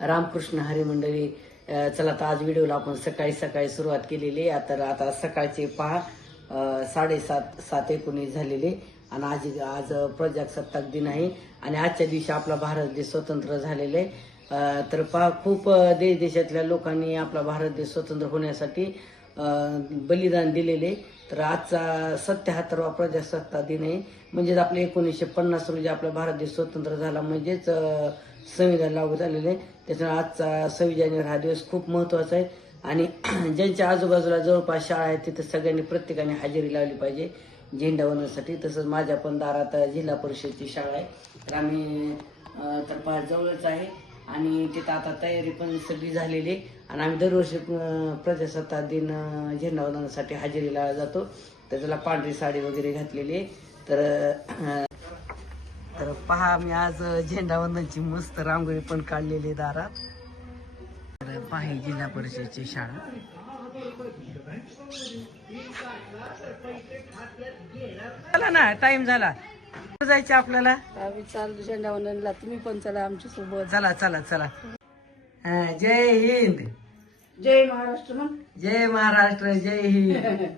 रामकृष्ण हरी मंडळी. चला तर आज व्हिडिओला आपण सकाळी सकाळी सुरुवात केलेली आहे. आता सकाळचे 7:19 झालेले आणि आज प्रजासत्ताक दिन आहे आणि आजच्या दिवशी आपला भारत देश स्वतंत्र झालेला आहे. तर खूप देशातल्या लोकांनी आपला भारत देश स्वतंत्र होण्यासाठी बलिदान दिलेले. तर आजचा 77वा प्रजासत्ताक दिन आहे. म्हणजेच आपल्या 1950 रोजी आपला भारत देश स्वतंत्र झाला, म्हणजेच संविधान लागू झालेले. त्याच्यामुळे आजचा 26 जानेवारी हा दिवस खूप महत्वाचा आहे आणि ज्यांच्या आजूबाजूला जवळपास शाळा आहेत तिथे सगळ्यांनी प्रत्येकाने हजेरी लावली पाहिजे झेंडावंदनासाठी. तसंच माझ्या पण दारात जिल्हा परिषदची शाळा आहे, तर आम्ही तर जवळच आहे आणि तिथं आता तयारी पण सगळी झालेली आणि आम्ही दरवर्षी प्रजासत्ताक दिन झेंडावंदनासाठी हजेरी लावला जातो. तर त्याला पांढरी साडी वगैरे घातलेली आहे. तर पहा, मी आज झेंडावंदनची मस्त रांगोळी पण काढलेली दारात. तर पहा ही जिल्हा परिषदची शाळा. चला ना, टाइम झाला, जायचं आपल्याला. आम्ही चालू झेंडावंदनला, तुम्ही पण चला आमच्या सोबत. चला चला चला. जय हिंद, जय महाराष्ट्र. मग जय महाराष्ट्र, जय हिंद.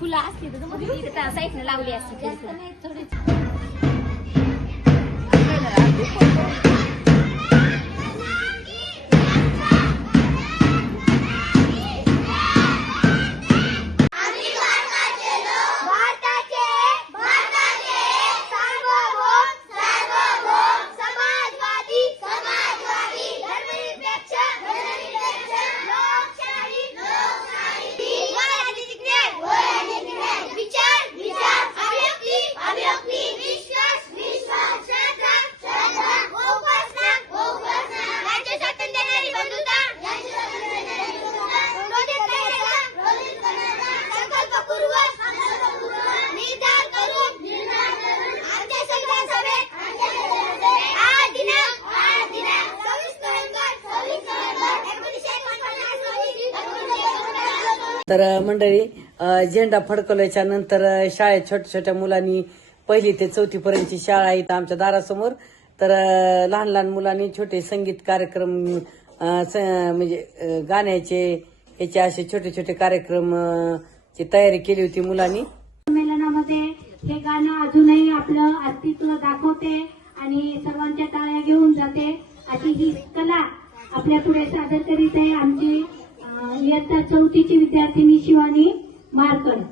फुलं असली तर साईडने लावली असते. जास्त नाही, थोडी. तर मंडळी, झेंडा फडकवल्याच्या नंतर शाळेत छोट्या छोट्या मुलांनी 1ली ते 4थी पर्यंतची शाळा आहे इथं आमच्या दारासमोर. तर लहान लहान मुलांनी छोटे संगीत कार्यक्रम, म्हणजे गाण्याचे ह्याचे असे छोटे छोटे कार्यक्रम ची तयारी केली होती मुलांनी. संमेलनामध्ये हे गाणं अजूनही आपलं अस्तित्व दाखवते आणि सर्वांच्या टाळ्या घेऊन जाते. अशी ही कला आपल्या पुढे सादर करीत आहे आमची इयत्ता 4थीची विद्यार्थिनी शिवानी मारकड.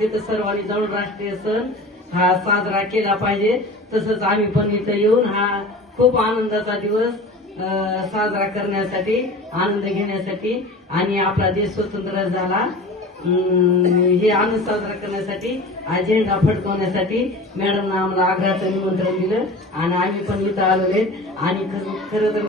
तिथं सर्वांनी जाऊन राष्ट्रीय सण हा साजरा केला पाहिजे. तसंच आम्ही पण इथं येऊन हा खूप आनंदाचा दिवस साजरा करण्यासाठी, आनंद घेण्यासाठी आणि आपला देश स्वतंत्र झाला हे आनंद साजरा करण्यासाठी हा झेंडा फडकवण्यासाठी मॅडमनं आम्हाला आग्रहाचं निमंत्रण दिलं आणि आम्ही पण इथं आलोय आणि खरं तर